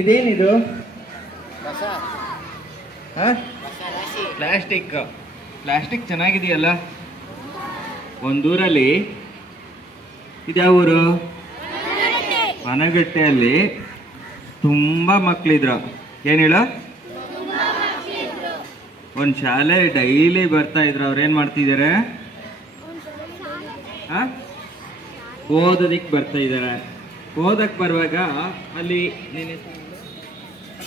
ಇದೇನಿದು? ಪ್ಲಾಸ್ಟಿಕ್ ಚೆನ್ನಾಗಿದೆಯಲ್ಲ. ಒಂದೂರಲ್ಲಿ, ಇದ್ಯಾವ ಊರು? ಮನಗಟ್ಟೆಯಲ್ಲಿ ತುಂಬಾ ಮಕ್ಳಿದ್ರು. ಏನ್ ಹೇಳು? ಒಂದ್ ಶಾಲೆ ಡೈಲಿ ಬರ್ತಾ ಇದ್ರು. ಅವ್ರೇನ್ ಮಾಡ್ತಿದ್ದಾರೆ? ಓದೋದಿಕ್ ಬರ್ತಾ ಇದ್ದಾರೆ. ಓದಕ್ ಬರುವಾಗ ಅಲ್ಲಿ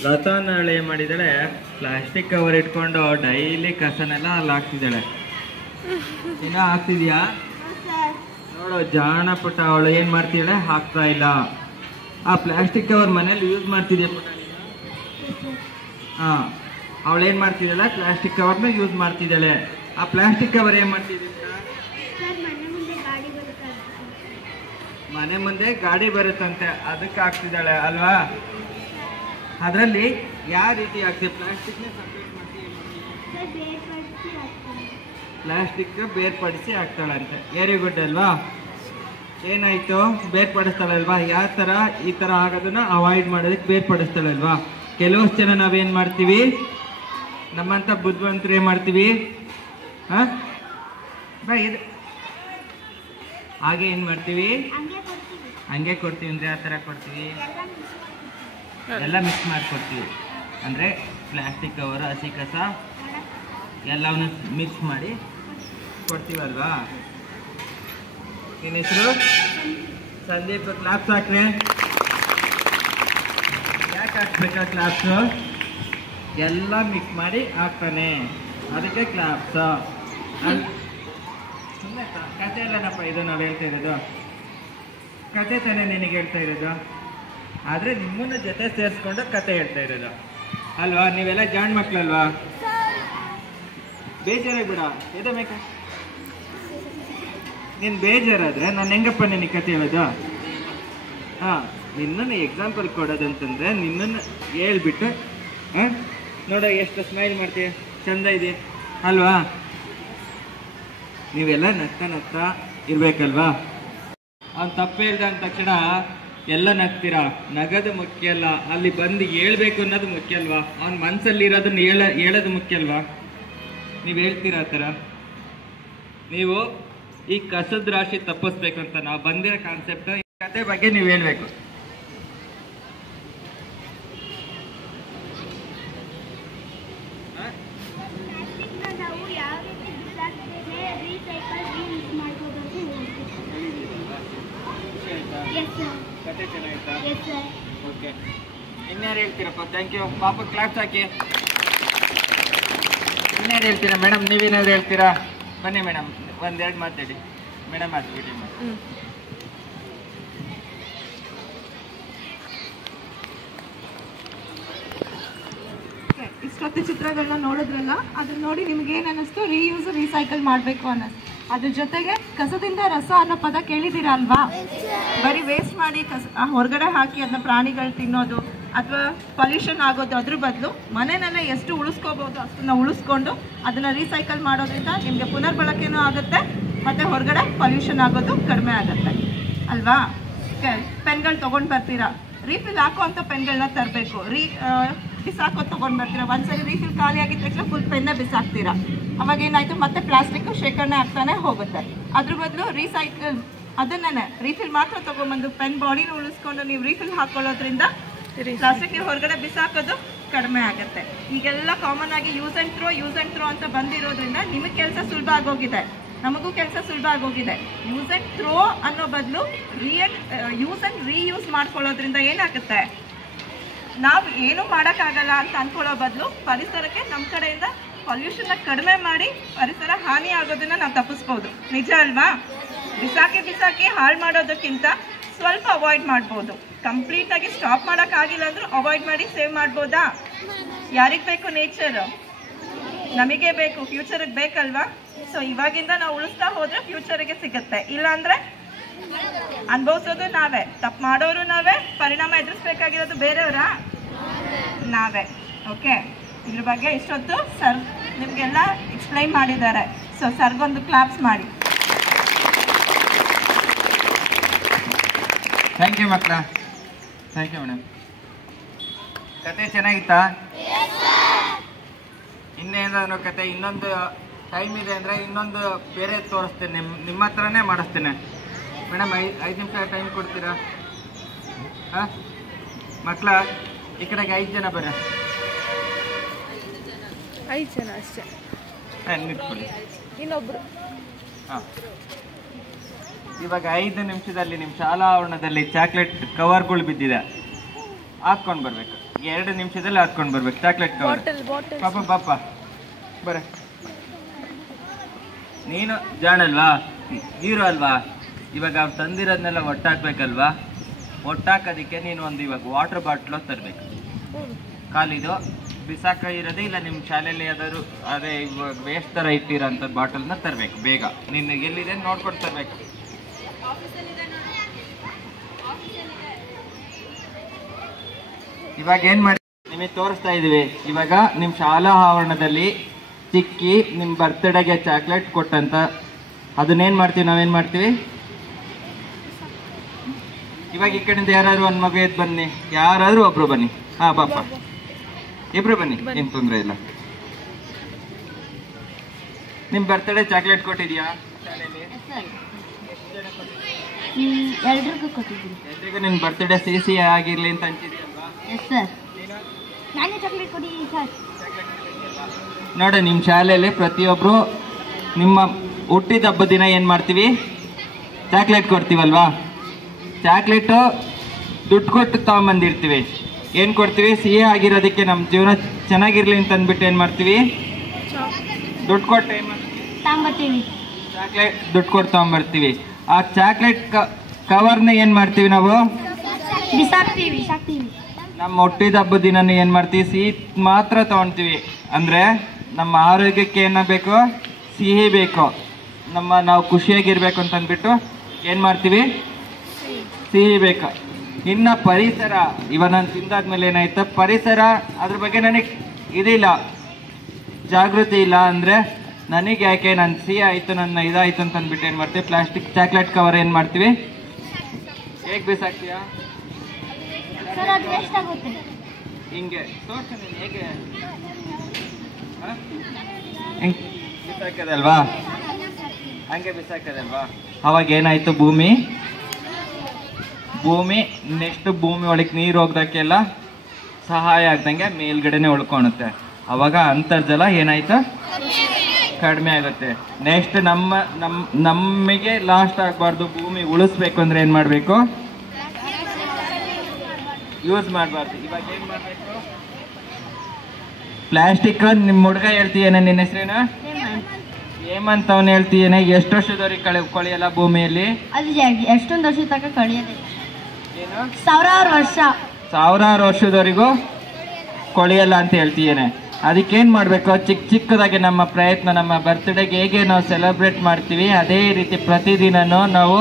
ಲತಾನಾಳೆ ಏನ್ ಮಾಡಿದಾಳೆ, ಪ್ಲಾಸ್ಟಿಕ್ ಕವರ್ ಇಟ್ಕೊಂಡು ಡೈಲಿ ಕಸನೆಲ್ಲ ಅಲ್ಲಿ ಹಾಕ್ತಿದ್ದಾಳೆ. ಇನ್ನ ಹಾಕ್ತಿದ್ಯಾ? ನೋಡು ಜಾಣ ಪುಟ್ಟ, ಅವಳು ಏನ್ ಮಾಡ್ತಿದ್ದಾಳೆ? ಹಾಕ್ತಾ ಇಲ್ಲ. ಆ ಪ್ಲಾಸ್ಟಿಕ್ ಕವರ್ ಮನೇಲಿ ಯೂಸ್ ಮಾಡ್ತಿದ್ಯಾ ಪುಟ್ಟ? ಅವಳು ಏನ್ ಮಾಡ್ತಿದ್ದಾಳೆ? ಪ್ಲಾಸ್ಟಿಕ್ ಕವರ್ನ ಯೂಸ್ ಮಾಡ್ತಿದ್ದಾಳೆ. ಆ ಪ್ಲಾಸ್ಟಿಕ್ ಕವರ್ ಏನ್ ಮಾಡ್ತಿದ್ದ? ಮನೆ ಮುಂದೆ ಗಾಡಿ ಬರುತ್ತಂತೆ, ಅದಕ್ಕೆ ಹಾಕ್ತಿದ್ದಾಳೆ ಅಲ್ವಾ? ಅದರಲ್ಲಿ ಯಾವ ರೀತಿ ಆಗ್ತದೆ? ಪ್ಲಾಸ್ಟಿಕ್ ಬೇರ್ಪಡಿಸಿ ಹಾಕ್ತಾಳಂತೆ. ವೆರಿ ಗುಡ್ ಅಲ್ವಾ? ಏನಾಯ್ತು? ಬೇರ್ಪಡಿಸ್ತಾಳಲ್ವಾ? ಯಾವ ತರ ಈ ತರ ಆಗೋದನ್ನ ಅವಾಯ್ಡ್ ಮಾಡೋದಕ್ಕೆ ಬೇರ್ಪಡಿಸ್ತಾಳಲ್ವಾ? ಕೆಲವಷ್ಟು ಜನ ನಾವೇನ್ ಮಾಡ್ತೀವಿ, ನಮ್ಮಂತ ಬುದ್ಧಿವಂತರು ಏನ್ ಮಾಡ್ತೀವಿ, ಹಾಗೆ ಏನ್ ಮಾಡ್ತೀವಿ? ಹಂಗೆ ಕೊಡ್ತೀವಿ. ಅಂದ್ರೆ ಯಾವ ತರ ಕೊಡ್ತೀವಿ? ಎಲ್ಲ ಮಿಕ್ಸ್ ಮಾಡ್ಕೊಡ್ತೀವಿ. ಅಂದ್ರೆ ಪ್ಲಾಸ್ಟಿಕ್ ಕವರ್, ಹಸಿ ಕಸ ಎಲ್ಲವನ್ನು ಮಿಕ್ಸ್ ಮಾಡಿ ಕೊಡ್ತೀವಲ್ವಾ? ಏನ್ ಹೆಸರು? ಸಂದೀಪ್. ಕ್ಲಾಪ್ಸ್ ಹಾಕ್ರೆ. ಯಾಕೆ ಹಾಕ್ಬೇಕಾ ಕ್ಲಾಪ್ಸು? ಎಲ್ಲ ಮಿಕ್ಸ್ ಮಾಡಿ ಹಾಕ್ತಾನೆ, ಅದಕ್ಕೆ ಕ್ಲಾಪ್ಸ್. ಕತೆ ಅಲ್ಲನಪ್ಪ ಇದು ನಾವು ಹೇಳ್ತಾ ಇರೋದು. ಕತೆ ತಾನೇ ನಿನಗೆ ಹೇಳ್ತಾ ಇರೋದು. ಆದ್ರೆ ನಿಮ್ಮನ್ನ ಜೊತೆ ಸೇರಿಸ್ಕೊಂಡು ಕತೆ ಹೇಳ್ತಾ ಇರೋದು ಅಲ್ವಾ? ನೀವೆಲ್ಲ ಜಾಣ್ ಮಕ್ಳಲ್ವಾ? ಬೇಜಾರಾಗ್ಬಿಡ. ಎದೆ ಬೇಕ ನೀನ್ ಬೇಜಾರಾದ್ರೆ ನಾನು ಹೆಂಗಪ್ಪ ನಿನಗೆ ಕತೆ ಹೇಳೋದು? ನಿನ್ನನ್ನು ಎಕ್ಸಾಂಪಲ್ ಕೊಡೋದಂತಂದ್ರೆ ನಿನ್ನನ್ನು ಹೇಳ್ಬಿಟ್ಟು ನೋಡ ಎಷ್ಟು ಸ್ಮೈಲ್ ಮಾಡ್ತೀಯ, ಚಂದ ಇದೆ ಅಲ್ವಾ? ನೀವೆಲ್ಲ ನಗ್ತಾ ಇರ್ಬೇಕಲ್ವಾ? ಅವ್ನು ತಪ್ಪು ಹೇಳ್ದ ಅಂದ ತಕ್ಷಣ ಎಲ್ಲ ನಗ್ತೀರಾ. ನಗದು ಮುಖ್ಯ ಅಲ್ಲ, ಅಲ್ಲಿ ಬಂದು ಹೇಳ್ಬೇಕು ಅನ್ನೋದು ಮುಖ್ಯ ಅಲ್ವಾ? ಅವ್ನ ಮನ್ಸಲ್ಲಿ ಇರೋದನ್ನ ಹೇಳೋದು ಮುಖ್ಯ ಅಲ್ವಾ? ನೀವು ಹೇಳ್ತೀರಾ ಆ ಥರ? ನೀವು ಈ ಕಸದ ರಾಶಿ ತಪ್ಪಿಸ್ಬೇಕು ಅಂತ ನಾವು ಬಂದಿರೋ ಕಾನ್ಸೆಪ್ಟ್, ಈ ಕತೆ ಬಗ್ಗೆ ನೀವು ಹೇಳ್ಬೇಕು. ಕತೆ ಚೆನ್ನಾಗಿತ್ತಾ? ಓಕೆ, ಇನ್ಯಾರು ಹೇಳ್ತೀರಪ್ಪ? Thank you. ಪಾಪ ಕ್ಲಾಪ್ಸ್ ಹಾಕಿ. ಇನ್ಯಾರು ಹೇಳ್ತೀರಾ? ಮೇಡಮ್ ನೀವೇನಾದ್ರು ಹೇಳ್ತೀರಾ? ಬನ್ನಿ ಮೇಡಮ್, ಒಂದೆರಡು ಮಾತಾಡಿ ಮೇಡಮ್. ಹಾಕ್ಬಿಡಿ. ಇಷ್ಟೊತ್ತು ಚಿತ್ರಗಳನ್ನ ನೋಡಿದ್ರಲ್ಲ, ಅದನ್ನ ನೋಡಿ ನಿಮ್ಗೆ ಏನು ಅನ್ನಿಸ್ತು? ರೀಯೂಸ್, ರೀಸೈಕಲ್ ಮಾಡಬೇಕು ಅನ್ನಿಸ್ತು. ಅದ್ರ ಜೊತೆಗೆ ಕಸದಿಂದ ರಸ ಅನ್ನೋ ಪದ ಕೇಳಿದ್ದೀರಾ ಅಲ್ವಾ? ಬರೀ ವೇಸ್ಟ್ ಮಾಡಿ ಹೊರಗಡೆ ಹಾಕಿ ಅದನ್ನ ಪ್ರಾಣಿಗಳು ತಿನ್ನೋದು ಅಥವಾ ಪೊಲ್ಯೂಷನ್ ಆಗೋದು, ಅದ್ರ ಬದಲು ಮನೆಯಲ್ಲೇ ಎಷ್ಟು ಉಳಿಸ್ಕೋಬೋದು ಅಷ್ಟನ್ನ ಉಳಿಸ್ಕೊಂಡು ಅದನ್ನ ರೀಸೈಕಲ್ ಮಾಡೋದ್ರಿಂದ ನಿಮಗೆ ಪುನರ್ಬಳಕೆನೂ ಆಗುತ್ತೆ ಮತ್ತು ಹೊರಗಡೆ ಪೊಲ್ಯೂಷನ್ ಆಗೋದು ಕಡಿಮೆ ಆಗುತ್ತೆ ಅಲ್ವಾ? ಪೆನ್ಗಳು ತೊಗೊಂಡು ಬರ್ತೀರಾ, ರೀಫಿಲ್ ಹಾಕೋ ಅಂಥ ಪೆನ್ಗಳನ್ನ ತರಬೇಕು. ಬಿಸಾಕೋದು ತೊಗೊಂಡು ಬರ್ತೀರಾ, ಒಂದ್ಸರಿ ರೀಫಿಲ್ ಖಾಲಿ ಆಗಿದ ತಕ್ಷಣ ಫುಲ್ ಪೆನ್ನ ಬಿಸಾಕ್ತೀರಾ. ಅವಾಗ ಏನಾಯ್ತು? ಮತ್ತೆ ಪ್ಲಾಸ್ಟಿಕ್ ಶೇಖರಣೆ ಆಗ್ತಾನೆ ಹೋಗುತ್ತೆ. ಅದ್ರ ಬದಲು ರೀಸೈಕಲ್ ಅದನ್ನೇ ರೀಫಿಲ್ ಮಾತ್ರ ತೊಗೊಂಡ್ಬಂದು ಪೆನ್ ಬಾಡಿನ ಉಳಿಸ್ಕೊಂಡು ನೀವು ರೀಫಿಲ್ ಹಾಕೊಳ್ಳೋದ್ರಿಂದ ಪ್ಲಾಸ್ಟಿಕ್ ನೀವು ಹೊರಗಡೆ ಬಿಸಾಕೋದು ಕಡಿಮೆ ಆಗುತ್ತೆ. ಈಗೆಲ್ಲ ಕಾಮನ್ ಆಗಿ ಯೂಸ್ ಆ್ಯಂಡ್ ಥ್ರೋ ಅಂತ ಬಂದಿರೋದ್ರಿಂದ ನಿಮಗೆ ಕೆಲಸ ಸುಲಭ ಆಗೋಗಿದೆ, ನಮಗೂ ಕೆಲಸ ಸುಲಭ ಆಗೋಗಿದೆ. ಯೂಸ್ ಆ್ಯಂಡ್ ಥ್ರೋ ಅನ್ನೋ ಬದಲು ಯೂಸ್ ಆ್ಯಂಡ್ ರೀಯೂಸ್ ಮಾಡ್ಕೊಳ್ಳೋದ್ರಿಂದ ಏನಾಗುತ್ತೆ? ನಾವು ಏನೂ ಮಾಡೋಕ್ಕಾಗಲ್ಲ ಅಂತ ಅಂದ್ಕೊಳ್ಳೋ ಬದಲು ಪರಿಸರಕ್ಕೆ ನಮ್ಮ ಕಡೆಯಿಂದ ಪೊಲ್ಯೂಷನ್ನ ಕಡಿಮೆ ಮಾಡಿ ಪರಿಸರ ಹಾನಿ ಆಗೋದನ್ನು ನಾವು ತಪ್ಪಿಸ್ಬೋದು. ನಿಜ ಅಲ್ವಾ? ಬಿಸಾಕಿ ಹಾಳು ಮಾಡೋದಕ್ಕಿಂತ ಸ್ವಲ್ಪ ಅವಾಯ್ಡ್ ಮಾಡ್ಬೋದು. ಕಂಪ್ಲೀಟಾಗಿ ಸ್ಟಾಪ್ ಮಾಡೋಕ್ಕಾಗಿಲ್ಲ ಅಂದರೂ ಅವಾಯ್ಡ್ ಮಾಡಿ ಸೇವ್ ಮಾಡ್ಬೋದಾ? ಯಾರಿಗೆ ಬೇಕು ನೇಚರ್? ನಮಗೆ ಬೇಕು, ಫ್ಯೂಚರಿಗೆ ಬೇಕಲ್ವಾ? ಸೊ ಇವಾಗಿಂದ ನಾವು ಉಳಿಸ್ತಾ ಹೋದರೆ ಫ್ಯೂಚರಿಗೆ ಸಿಗುತ್ತೆ. ಇಲ್ಲಾಂದರೆ ಅನುಭವಿಸೋದು ನಾವೇ, ತಪ್ಪು ಮಾಡೋರು ನಾವೇ, ಪರಿಣಾಮ ಎದುರಿಸ್ಬೇಕಾಗಿರೋದು ಬೇರೆಯವರಾ? ನಾವೇ. ಓಕೆ, ಇದ್ರ ಬಗ್ಗೆ ಇಷ್ಟೊತ್ತು ಸರ್ ನಿಮಗೆಲ್ಲ ಎಕ್ಸ್ಪ್ಲೈನ್ ಮಾಡಿದ್ದಾರೆ. ಸೊ ಸರ್ಗೊಂದು ಕ್ಲಾಪ್ಸ್ ಮಾಡಿ. ಥ್ಯಾಂಕ್ ಯು ಮಕ್ಕಳ. Thank you madam. ಕತೆ ಚೆನ್ನಾಗಿತ್ತಾ? ಇನ್ನೇನಾದ್ರು ಕತೆ, ಇನ್ನೊಂದು ಟೈಮ್ ಇದೆ ಅಂದರೆ ಇನ್ನೊಂದು ಬೇರೆ ತೋರಿಸ್ತೇನೆ, ನಿಮ್ಮ ಹತ್ರನೇ ಮಾಡಿಸ್ತೇನೆ. ಮೇಡಮ್ 5 ನಿಮಿಷ ಟೈಮ್ ಕೊಡ್ತೀರಾ? ಹಾಂ ಮಕ್ಕಳ ಈ ಕಡೆಗೆ 5 ಜನ ಬರ್ರಿ. 5 ಜನ ಅಷ್ಟೇ. ನಿಂತ್ಕೊಳ್ಳಿ. ಇನ್ನೊಬ್ರು. ಹಾಂ, ಇವಾಗ 5 ನಿಮಿಷದಲ್ಲಿ ನಿಮ್ಮ ಶಾಲಾ ಆವರಣದಲ್ಲಿ ಚಾಕ್ಲೇಟ್ ಕವರ್ಗಳು ಬಿದ್ದಿದೆ, ಹಾಕ್ಕೊಂಡು ಬರ್ಬೇಕು. 2 ನಿಮಿಷದಲ್ಲಿ ಹಾಕ್ಕೊಂಡು ಬರ್ಬೇಕು ಚಾಕ್ಲೇಟ್ ಕವರ್. ಪಾಪ ಬರ. ನೀನು ಜಾಣಲ್ವಾ, ಹೀರೋ ಅಲ್ವಾ? ಇವಾಗ ಅವ್ರು ತಂದಿರೋದನ್ನೆಲ್ಲ ಒಟ್ಟಾಕ್ಬೇಕಲ್ವಾ? ಒಟ್ಟಾಕೋದಕ್ಕೆ ನೀನು ಒಂದು ಇವಾಗ ವಾಟರ್ ಬಾಟ್ಲು ತರಬೇಕು. ಖಾಲಿದು ಬಿಸಾಕ ಇರೋದೇ ಇಲ್ಲ ನಿಮ್ಮ ಶಾಲೆಯಲ್ಲಿ ಯಾವ್ದಾದ್ರು ಅದೇ ಇವಾಗ ವೇಸ್ಟ್ ಥರ ಇಟ್ಟಿರೋಂಥ ಬಾಟಲ್ನ ತರಬೇಕು. ಬೇಗ ನೀನು ಎಲ್ಲಿದೆ ನೋಡ್ಕೊಂಡು ತರಬೇಕು. ಇವಾಗ ಏನು ಮಾಡಿ ನಿಮಗೆ ತೋರಿಸ್ತಾ ಇದ್ದೀವಿ. ಇವಾಗ ನಿಮ್ಮ ಶಾಲಾ ಆವರಣದಲ್ಲಿ ಚಿಕ್ಕಿ ನಿಮ್ಮ ಬರ್ತ್ಡೇಗೆ ಚಾಕ್ಲೇಟ್ ಕೊಟ್ಟಂತ ಅದನ್ನೇನು ಮಾಡ್ತೀವಿ, ನಾವೇನು ಮಾಡ್ತೀವಿ? ಇವಾಗ ಈ ಕಡೆಯಿಂದ ಯಾರಾದ್ರು ಒಂದು ಮಗು ಎದ್ದು ಬನ್ನಿ, ಯಾರಾದರೂ ಒಬ್ರು ಬನ್ನಿ. ಹಾಂ ಪಾಪ, ಇಬ್ರು ಬನ್ನಿ, ಏನು ತೊಂದರೆ ಇಲ್ಲ. ನಿಮ್ಮ ಬರ್ತ್ಡೇ ಚಾಕ್ಲೇಟ್ ಕೊಟ್ಟಿದ್ಯಾ ಶಾಲೆಯಲ್ಲಿ? ಎಲ್ರಿಗೂ ಕೊಟ್ಟಿದ್ದೀನಿ. ಎಲ್ರಿಗೂ ನಿನ್ನ ಬರ್ತ್ಡೇ ಸಿಹಿ ಆಗಿರ್ಲಿ ಅಂತ ಅಂತಿದ್ಯಲ್ವಾ? ನಾನೇ ಚಾಕ್ಲೇಟ್ ಕೊಟ್ಟಿದ್ದೀನಿ ಸರ್. ನೋಡಿ, ನಿಮ್ಮ ಶಾಲೆಯಲ್ಲಿ ಪ್ರತಿಯೊಬ್ಬರು ನಿಮ್ಮ ಹುಟ್ಟಿದ ಹಬ್ಬದ ದಿನ ಏನು ಮಾಡ್ತೀವಿ? ಚಾಕ್ಲೇಟ್ ಕೊಡ್ತೀವಲ್ವಾ? ಚಾಕ್ಲೇಟು ದುಡ್ಡು ಕೊಟ್ಟು ತಗೊಂಬಂದಿರ್ತೀವಿ. ಏನು ಕೊಡ್ತೀವಿ? ಸಿಹಿ ಆಗಿರೋದಕ್ಕೆ ನಮ್ಮ ಜೀವನ ಚೆನ್ನಾಗಿರ್ಲಿ ಅಂತ ಅಂದ್ಬಿಟ್ಟು ಏನು ಮಾಡ್ತೀವಿ? ದುಡ್ಡು ಕೊಟ್ಟು ಏನು ಮಾಡ್ತೀವಿ? ಚಾಕ್ಲೇಟ್ ದುಡ್ಡು ಕೊಟ್ಟು ತಗೊಂಬರ್ತೀವಿ. ಆ ಚಾಕ್ಲೇಟ್ ಕವರ್ನ ಏನು ಮಾಡ್ತೀವಿ ನಾವು? ಬಿಸಾಕ್ತೀವಿ. ನಮ್ಮ ಹುಟ್ಟಿದ ಹಬ್ಬದ ದಿನ ಏನು ಮಾಡ್ತೀವಿ? ಸಿಹಿ ಮಾತ್ರ ತಗೊಳ್ತೀವಿ. ಅಂದರೆ ನಮ್ಮ ಆರೋಗ್ಯಕ್ಕೆ ಏನು ಬೇಕು? ಸಿಹಿ ಬೇಕು. ನಾವು ಖುಷಿಯಾಗಿರ್ಬೇಕು ಅಂತ ಅಂದ್ಬಿಟ್ಟು ಏನು ಮಾಡ್ತೀವಿ? ಸಿಹಿ ಬೇಕು. ಇನ್ನು ಪರಿಸರ, ಇವಾಗ ನಾನು ತಿಂದಾದ್ಮೇಲೆ ಏನಾಯ್ತು? ಪರಿಸರ ಅದ್ರ ಬಗ್ಗೆ ನನಗೆ ಇದಿಲ್ಲ, ಜಾಗೃತಿ ಇಲ್ಲ. ಅಂದರೆ ನನಗೆ ಯಾಕೆ ನಾನು ಸಿಹಿ ಆಯಿತು, ನನ್ನ ಇದಾಯಿತು ಅಂತ ಅಂದ್ಬಿಟ್ಟು ಏನು ಮಾಡ್ತೀವಿ? ಪ್ಲಾಸ್ಟಿಕ್ ಚಾಕ್ಲೇಟ್ ಕವರ್ ಏನು ಮಾಡ್ತೀವಿ? ಹೇಗೆ ಬಿಸಾಕ್ತೀಯಾ? ಹಿಂಗೆ ತೋರ್ಸು ನೀನು ಹೇಗೆ ಹಿಂಗೆ ಬಿಸಾಕದಲ್ವಾ? ಹಂಗೆ ಬಿಸಾಕದಲ್ವಾ? ಅವಾಗ ಏನಾಯ್ತು? ಭೂಮಿ ನೆಕ್ಸ್ಟ್ ಭೂಮಿ ಒಳಗೆ ನೀರು ಹೋಗ್ದಕ್ಕೆಲ್ಲ ಸಹಾಯ ಆಗ್ದಂಗೆ ಮೇಲ್ಗಡೆನೆ ಉಳ್ಕೊಳುತ್ತೆ. ಅವಾಗ ಅಂತರ್ಜಲ ಏನಾಯ್ತು? ಕಡಿಮೆ ಆಗುತ್ತೆ. ನೆಕ್ಸ್ಟ್ ನಮಗೆ ಲಾಸ್ಟ್ ಆಗಬಾರ್ದು, ಭೂಮಿ ಉಳಿಸ್ಬೇಕು ಅಂದ್ರೆ ಏನು ಮಾಡಬೇಕು? ಯೂಸ್ ಮಾಡಬಾರ್ದು. ಇವಾಗ ಏನು ಮಾಡಬೇಕು? ಪ್ಲಾಸ್ಟಿಕ್ ನಿಮ್ಮ ಹುಡುಗ ಹೇಳ್ತೀಯೇನೆ, ನಿನ್ನ ಹೆಸರೇನು? ಹೇಮಂತ್. ಅವನು ಹೇಳ್ತೀಯೇನೆ ಎಷ್ಟು ವರ್ಷದವರೆಗೆ ಕೊಳೆಯಲ್ಲ ಭೂಮಿಯಲ್ಲಿ? ಅದು ಎಷ್ಟೊಂದು ವರ್ಷ ತನಕ ಕಳೆಯೋದಿಲ್ಲ. ಏನು? ಸಾವಿರಾರು ವರ್ಷದವರೆಗೂ ಕೊಳೆಯಲ್ಲ ಅಂತ ಹೇಳ್ತೀಯೇನೆ. ಅದಕ್ಕೇನು ಮಾಡಬೇಕು? ಚಿಕ್ಕದಾಗಿ ನಮ್ಮ ಪ್ರಯತ್ನ, ನಮ್ಮ ಬರ್ತ್ಡೇಗೆ ಹೇಗೆ ನಾವು ಸೆಲೆಬ್ರೇಟ್ ಮಾಡ್ತೀವಿ ಅದೇ ರೀತಿ ಪ್ರತಿದಿನನೂ ನಾವು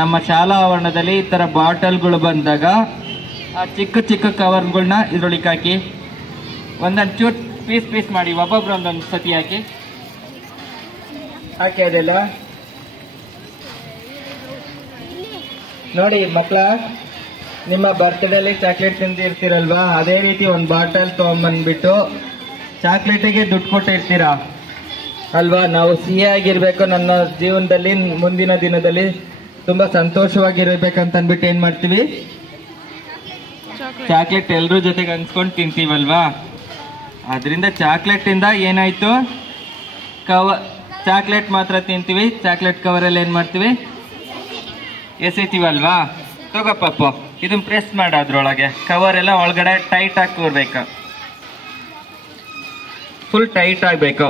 ನಮ್ಮ ಶಾಲಾ ಆವರಣದಲ್ಲಿ ಈ ಥರ ಬಾಟಲ್ಗಳು ಬಂದಾಗ ಆ ಚಿಕ್ಕ ಕವರ್ಗಳನ್ನ ಇದ್ರೊಳಗೆ ಹಾಕಿ ಒಂದೊಂದು ಚೂಟ್ ಪೀಸ್ ಮಾಡಿ ಒಬ್ಬೊಬ್ರು ಒಂದೊಂದು ಸತಿ ಹಾಕಿ ಅದೆಲ್ಲ ನೋಡಿ. ಮಕ್ಕಳ, ನಿಮ್ಮ ಬರ್ತ್ಡೇಲಿ ಚಾಕ್ಲೇಟ್ ತಿಂದಿರ್ತೀರಲ್ವಾ? ಅದೇ ರೀತಿ ಒಂದು ಬಾಟಲ್ ತೊಗೊಂಬಂದ್ಬಿಟ್ಟು ಚಾಕ್ಲೇಟಿಗೆ ದುಡ್ಡು ಕೊಟ್ಟಿರ್ತೀರಾ ಅಲ್ವಾ? ನಾವು ಸಿಹಿಯಾಗಿರ್ಬೇಕು, ನನ್ನ ಜೀವನದಲ್ಲಿ ಮುಂದಿನ ದಿನದಲ್ಲಿ ತುಂಬಾ ಸಂತೋಷವಾಗಿರ್ಬೇಕಂತ ಅಂದ್ಬಿಟ್ಟು ಏನ್ ಮಾಡ್ತೀವಿ? ಚಾಕ್ಲೇಟ್ ಎಲ್ಲರೂ ಜೊತೆಗೆ ಹಂಚ್ಕೊಂಡು ತಿಂತೀವಲ್ವಾ? ಅದರಿಂದ ಚಾಕ್ಲೇಟ್ ಇಂದ ಏನಾಯ್ತು? ಚಾಕ್ಲೇಟ್ ಮಾತ್ರ ತಿಂತೀವಿ, ಚಾಕ್ಲೇಟ್ ಕವರಲ್ಲಿ ಏನ್ ಮಾಡ್ತೀವಿ? ಎಸಿತೀವಲ್ವಾ? ತಗೋಪ್ಪ, ಇದನ್ನ ಪ್ರೆಸ್ ಮಾಡ, ಅದ್ರೊಳಗೆ ಕವರ್ ಎಲ್ಲ ಒಳಗಡೆ ಟೈಟ್ ಆಗಿ ಕೂರ್ಬೇಕು, ಫುಲ್ ಟೈಟ್ ಆಗಬೇಕು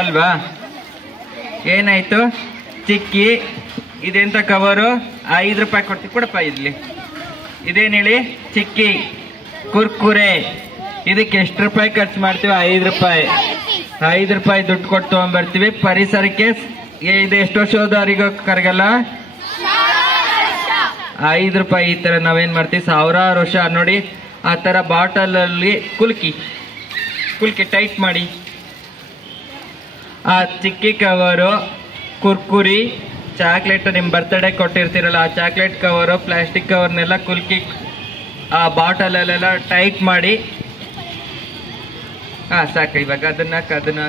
ಅಲ್ವಾ? ಏನಾಯ್ತು? ಚಿಕ್ಕಿ ಇದೆಂತ ಕವರು? 5 ರೂಪಾಯಿ ಕೊಡ್ತೀವಿ, ಕೊಡಪ್ಪ ಇರ್ಲಿ. ಇದೇನು ಹೇಳಿ? ಚಿಕ್ಕಿ ಕುರ್ಕುರೆ. ಇದಕ್ಕೆ ಎಷ್ಟು ರೂಪಾಯಿ ಖರ್ಚು ಮಾಡ್ತೀವಿ? 5 ರೂಪಾಯಿ. 5 ರೂಪಾಯಿ ದುಡ್ಡು ಕೊಟ್ಟು ತಗೊಂಡ್ಬರ್ತೀವಿ. ಪರಿಸರಕ್ಕೆ ಇದು ಎಷ್ಟು ವರ್ಷದವರೆಗೂ ಕರಗಲ್ಲ? 5 ರೂಪಾಯಿ. ಈ ತರ ನಾವೇನ್ ಮಾಡ್ತೀವಿ? ಸಾವಿರಾರು ವರ್ಷ ನೋಡಿ. ಆ ತರ ಬಾಟಲ್ ಅಲ್ಲಿ ಕುಲ್ಕಿ ಟೈಟ್ ಮಾಡಿ ಆ ಚಿಕ್ಕಿ ಕವರು, ಕುರ್ಕುರಿ, ಚಾಕ್ಲೇಟ್, ನಿಮ್ಮ ಬರ್ತ್ಡೇ ಕೊಟ್ಟಿರ್ತೀರಲ್ಲ ಆ ಚಾಕ್ಲೇಟ್ ಕವರು, ಪ್ಲಾಸ್ಟಿಕ್ ಕವರ್ನೆಲ್ಲ ಕುಲ್ಕಿ ಆ ಬಾಟಲಲ್ಲೆಲ್ಲ ಟೈಟ್ ಮಾಡಿ. ಹಾ ಸಾಕು. ಇವಾಗ ಅದನ್ನ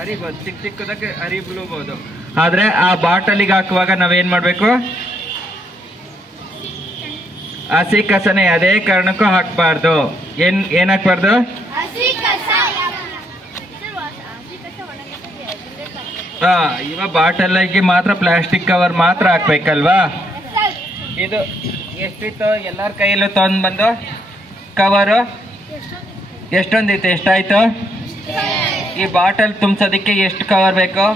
ಅರಿಬೋದು, ಚಿಕ್ಕದಕ್ಕೆ ಅರಿಬಿಡ್ಬೋದು. ಆದ್ರೆ ಆ ಬಾಟಲಿಗೆ ಹಾಕುವಾಗ ನಾವೇನ್ ಮಾಡ್ಬೇಕು? ಹಸಿ ಕಸನೆ ಅದೇ ಕಾರಣಕ್ಕೂ ಹಾಕ್ಬಾರ್ದು. ಏನ್ ಹಾಕ್ಬಾರ್ದು? ಇವಾಗ ಬಾಟಲಿಗೆ ಮಾತ್ರ ಪ್ಲಾಸ್ಟಿಕ್ ಕವರ್ ಮಾತ್ರ ಹಾಕ್ಬೇಕಲ್ವಾ? ಇದು ಎಷ್ಟಿತ್ತು? ಎಲ್ಲರ ಕೈಯಲ್ಲೂ ತಗೊಂಡ್ ಬಂದು ಕವರು ಎಷ್ಟೊಂದಿತ್ತು? ಎಷ್ಟಾಯ್ತು? ಈ ಬಾಟಲ್ ತುಂಬಿಸೋದಕ್ಕೆ ಎಷ್ಟು ಕವರ್ ಬೇಕು?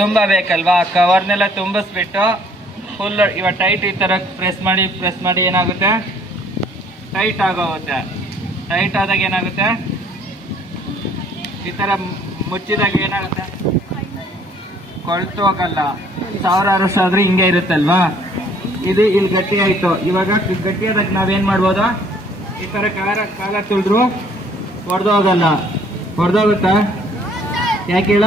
ತುಂಬ ಬೇಕಲ್ವಾ? ಕವರ್ನೆಲ್ಲ ತುಂಬಿಸ್ಬಿಟ್ಟು ಫುಲ್ ಇವಾಗ ಟೈಟ್ ಈ ತರ ಪ್ರೆಸ್ ಮಾಡಿ ಏನಾಗುತ್ತೆ? ಟೈಟ್ ಆಗೋಗುತ್ತೆ. ಟೈಟ್ ಆದಾಗ ಏನಾಗುತ್ತೆ? ಈ ತರ ಮುಚ್ಚಿದಾಗ ಏನಾಗುತ್ತೆ? ಕೊಳ್ತು ಹೋಗಲ್ಲ. 1000 ವರ್ಷ ಆದ್ರೆ ಹಿಂಗೆ ಇರುತ್ತಲ್ವಾ? ಇದು ಇಲ್ಲಿ ಗಟ್ಟಿ ಆಯ್ತು. ಇವಾಗ ಗಟ್ಟಿ ಆದಾಗ ನಾವೇನ್ ಮಾಡ್ಬೋದು? ಈ ತರ ಕಾಲ ತುಳಿದ್ರು ಹೊಡೆದೋಗಲ್ಲ. ಹೊಡೆದೋಗುತ್ತಾ? ಯಾಕೆ ಹೇಳ?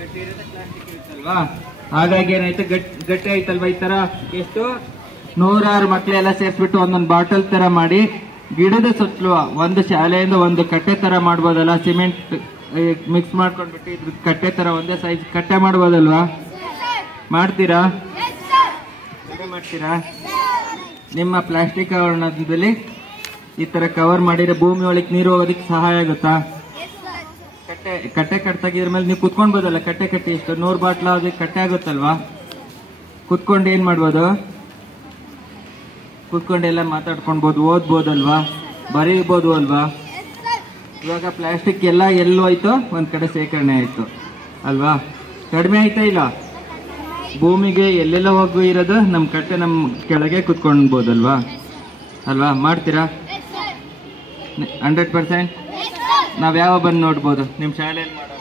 ಗಟ್ಟಿ ಇರುತ್ತೆ, ಪ್ಲಾಸ್ಟಿಕ್ ಇರುತ್ತಲ್ವಾ? ಹಾಗಾಗಿ ಏನಾಯ್ತು? ಗಟ್ಟಿ ಆಯ್ತಲ್ವಾ? ಈ ತರ ಎಷ್ಟು 100 ಮಕ್ಳೆಲ್ಲ ಸೇರ್ಸ್ಬಿಟ್ಟು ಒಂದೊಂದು ಬಾಟಲ್ ತರ ಮಾಡಿ ಗಿಡದ ಸುತ್ತಲೂ ಒಂದು ಶಾಲೆಯಿಂದ ಒಂದು ಕಟ್ಟೆ ತರ ಮಾಡ್ಬೋದಲ್ಲ? ಸಿಮೆಂಟ್ ಮಿಕ್ಸ್ ಮಾಡ್ಕೊಂಡ್ಬಿಟ್ಟು ಇದ್ರ ಕಟ್ಟೆ ತರ ಒಂದೇ ಸೈಜ್ ಕಟ್ಟೆ ಮಾಡ್ಬೋದಲ್ವಾ? ಮಾಡ್ತೀರಾ? ಮಾಡ್ತೀರಾ? ನಿಮ್ಮ ಪ್ಲಾಸ್ಟಿಕ್ ಆವರಣದಲ್ಲಿ ಈ ತರ ಕವರ್ ಮಾಡಿದ್ರೆ ಭೂಮಿ ಒಳಗೆ ನೀರು ಹೋಗೋದಕ್ಕೆ ಸಹಾಯ ಆಗುತ್ತಾ? ಕಟ್ಟೆ ಕಟ್ಟಾಗಿದ್ರ ಮೇಲೆ ನೀವು ಕುತ್ಕೊಳ್ಬೋದಲ್ಲ? ಕಟ್ಟೆ ಕಟ್ಟಿ ಎಷ್ಟು 100 ಬಾಟ್ಲ ಅದಕ್ಕೆ ಕಟ್ಟೆ ಆಗುತ್ತಲ್ವಾ? ಕುತ್ಕೊಂಡು ಏನ್ ಮಾಡ್ಬೋದು? ಕುತ್ಕೊಂಡೆಲ್ಲ ಮಾತಾಡ್ಕೊಳ್ಬೋದು, ಓದ್ಬೋದಲ್ವಾ? ಬರೀಬೋದು ಅಲ್ವಾ? ಇವಾಗ ಪ್ಲಾಸ್ಟಿಕ್ ಎಲ್ಲ ಹೋಯ್ತು? ಒಂದ್ ಕಡೆ ಶೇಖರಣೆ ಆಯ್ತು ಅಲ್ವಾ? ಕಡಿಮೆ ಆಯ್ತಾ ಇಲ್ಲ? ಭೂಮಿಗೆ ಎಲ್ಲೆಲ್ಲ ಹೋಗು ಇರೋದು ನಮ್ ಕಟ್ಟೆ ನಮ್ ಕೆಳಗೆ ಕುತ್ಕೊಳ್ಬೋದಲ್ವಾ? ಅಲ್ವಾ? ಮಾಡ್ತೀರಾ? 100%? ನಾವ್ ಯಾವ ಬಂದು ನೋಡ್ಬೋದು ನಿಮ್ ಶಾಲೆಯಲ್ಲಿ ಮಾಡೋ?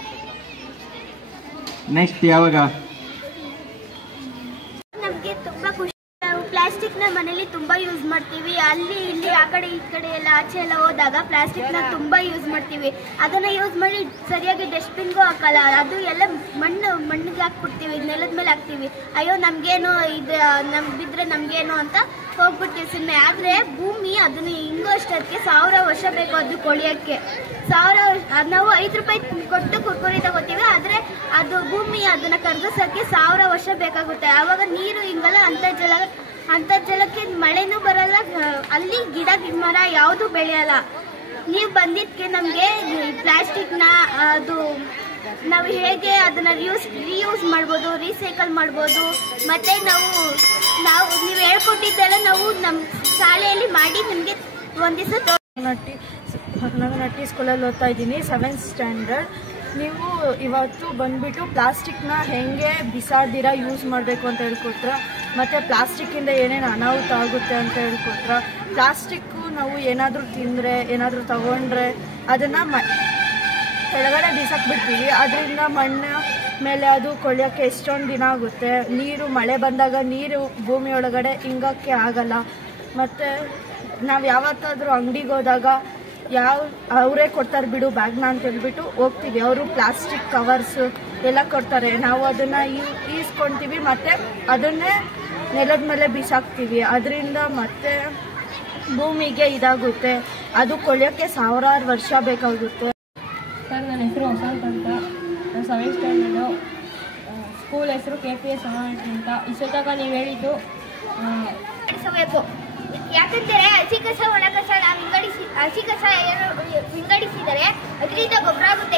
ನೆಕ್ಸ್ಟ್ ಯಾವಾಗ? ನಮ್ಗೆ ತುಂಬಾ ಖುಷಿ. ನಾವು ಪ್ಲಾಸ್ಟಿಕ್ ನ ಮನೇಲಿ ತುಂಬಾ ಯೂಸ್ ಮಾಡ್ತೀವಿ. ಅಲ್ಲಿ ಇಲ್ಲಿ ಆ ಕಡೆ ಈ ಕಡೆ ಎಲ್ಲ ಆಚೆ ಎಲ್ಲ ಹೋದಾಗ ಪ್ಲಾಸ್ಟಿಕ್ ನ ತುಂಬಾ ಯೂಸ್ ಮಾಡ್ತೀವಿ. ಅದನ್ನ ಯೂಸ್ ಮಾಡಿ ಸರಿಯಾಗಿ ಡಸ್ಟ್ಬಿನ್ಗೂ ಹಾಕಲ್ಲ. ಅದು ಎಲ್ಲ ಮಣ್ಣಿಗೆ ಹಾಕ್ಬಿಡ್ತೀವಿ, ನೆಲದ ಮೇಲೆ ಹಾಕ್ತಿವಿ. ಅಯ್ಯೋ ನಮ್ಗೇನು ಇದು ಬಿದ್ರೆ ನಮ್ಗೇನು ಅಂತ ಹೋಗ್ಬಿಡ್ತೀವಿ ಸುಮ್ಮನೆ. ಆದ್ರೆ ಭೂಮಿ ಅದನ್ನ ಹಿಂಗೋ ಅಷ್ಟಕ್ಕೆ 1000 ವರ್ಷ ಬೇಕು ಅದು ಕೊಳಿಯಕ್ಕೆ. 1000 ವರ್ಷ. ನಾವು 5 ರೂಪಾಯಿ ಕೊಟ್ಟು ಕುರ್ಕುರಿ ತಗೋತೀವಿ. ಆದ್ರೆ ಅದು ಭೂಮಿ ಅದನ್ನ ಕರ್ಗಿಸಕ್ಕೆ 1000 ವರ್ಷ ಬೇಕಾಗುತ್ತೆ. ಆವಾಗ ನೀರು ಹಿಂಗಲ್ಲ, ಅಂತರ್ಜಲಕ್ಕೆ ಮಳೆನೂ ಬರಲ್ಲ, ಅಲ್ಲಿ ಗಿಡ ಮರ ಯಾವುದು ಬೆಳೆಯಲ್ಲ. ನೀವು ಬಂದಿದ್ಕೆ ನಮ್ಗೆ ಪ್ಲಾಸ್ಟಿಕ್ ನ ಅದು ನಾವು ಹೇಗೆ ಅದನ್ನ ರೀಯೂಸ್ ಮಾಡ್ಬೋದು, ರೀಸೈಕಲ್ ಮಾಡ್ಬೋದು. ಮತ್ತೆ ನೀವು ಹೇಳ್ಕೊಟ್ಟಿದ್ದೆಲ್ಲ ನಾವು ನಮ್ಮ ಶಾಲೆಯಲ್ಲಿ ಮಾಡಿ ನಿಮ್ಗೆ ಒಂದ್ ದಿವಸ ನಾನು ನಟಿ ಸ್ಕೂಲಲ್ಲಿ ಓದ್ತಾ ಇದ್ದೀನಿ, 7th ಸ್ಟ್ಯಾಂಡರ್ಡ್. ನೀವು ಇವತ್ತು ಬಂದ್ಬಿಟ್ಟು ಪ್ಲಾಸ್ಟಿಕ್ನ ಹೆಂಗೆ ಬಿಸಾಡ್ದಿರ ಯೂಸ್ ಮಾಡಬೇಕು ಅಂತ ಹೇಳ್ಕೊಟ್ರ. ಮತ್ತು ಪ್ಲಾಸ್ಟಿಕ್ಕಿಂದ ಏನೇನು ಅನಾಹುತ ಆಗುತ್ತೆ ಅಂತ ಹೇಳ್ಕೊಟ್ರ. ಪ್ಲಾಸ್ಟಿಕ್ಕು ನಾವು ಏನಾದರೂ ತಿಂದರೆ, ಏನಾದರೂ ತಗೊಂಡ್ರೆ ಅದನ್ನು ಕೆಳಗಡೆ ಬಿಸಾಕ್ಬಿಡ್ತೀವಿ. ಅದರಿಂದ ಮಣ್ಣು ಮೇಲೆ ಅದು ಕೊಳೆಯೋಕ್ಕೆ ಎಷ್ಟೊಂದು ದಿನ ಆಗುತ್ತೆ. ಮಳೆ ಬಂದಾಗ ನೀರು ಭೂಮಿ ಒಳಗಡೆ ಹಿಂಗಕ್ಕೆ ಆಗಲ್ಲ. ಮತ್ತು ನಾವು ಯಾವತ್ತಾದರೂ ಅಂಗಡಿಗೆ ಹೋದಾಗ ಅವರೇ ಕೊಡ್ತಾರೆ ಬಿಡು ಬ್ಯಾಗ್ನ ಅಂತ ಹೇಳ್ಬಿಟ್ಟು ಹೋಗ್ತೀವಿ. ಅವರು ಪ್ಲಾಸ್ಟಿಕ್ ಕವರ್ಸು ಎಲ್ಲ ಕೊಡ್ತಾರೆ. ನಾವು ಅದನ್ನು ಈಸ್ಕೊಳ್ತೀವಿ ಮತ್ತು ಅದನ್ನೇ ನೆಲದ ಮೇಲೆ ಬಿಸಾಕ್ತೀವಿ. ಅದರಿಂದ ಮತ್ತೆ ಭೂಮಿಗೆ ಇದಾಗುತ್ತೆ. ಅದು ಕೊಳೆಯೋಕ್ಕೆ 1000 ವರ್ಷ ಬೇಕಾಗುತ್ತೆ. ಸರ್, ನನ್ನ ಹೆಸರು ವಸಂತ್ ಅಂತ. ನಾನು 7th ಸ್ಟ್ಯಾಂಡರ್ಡು. ಸ್ಕೂಲ್ ಹೆಸರು KPS ಅಂತ. ಇಷ್ಟೊತ್ತಾಗ ನೀವು ಹೇಳಿದ್ದು ಯಾಕಂದರೆ ಹಸಿ ಕಸ ಒಣ ಕಸ ಹಸಿ ಕಸ ವಿಂಗಡಿಸಿದರೆ ಅದರಿಂದ ಗೊಬ್ಬರ ಆಗುತ್ತೆ.